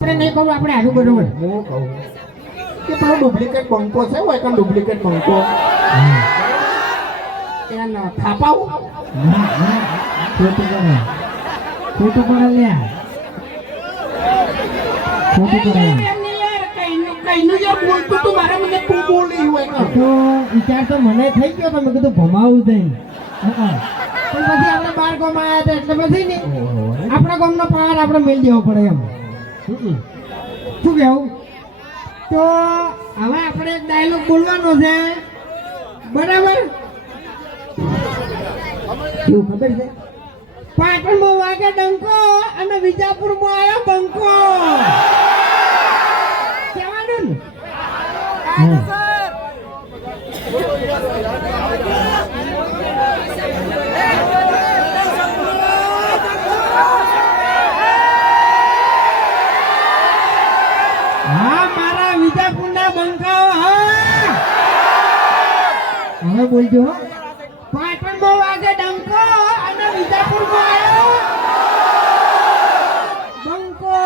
આપણે નહીં કહું આપણે હારું બરોબર હું કહું? કે પેલો ડુપ્લિકેટ બંકો છે હોય કાં ડુપ્લિકેટ બંકો એને થાપાવું ખોટું કરે ખોટું કરે લ્યા ખોટું કરે વિચાર તો મને થઈ ગયો મેં કીધું ભમાવું થઈ પણ પછી આપણે બાર ગામ આવ્યા હતા એટલે પછી ને આપણા ગામનો પાર આપણે મેળ દેવો પડે એમ. શું કહેવું? તો હવે આપણે એક ડાયલોગ બોલવાનો છે. બરાબર? કેવું ખબર છે? પાટણમાં વાગે ડંકો અને વિજાપુરમાં આવ્યો બંકો કહેવાનું ને? હા, મારા વિજા કુંડા બંકાઓ હા હવે બોલજો પાટણમાં વાગે ડંકો અને વિજાપુરમાં આવ્યો. બંકો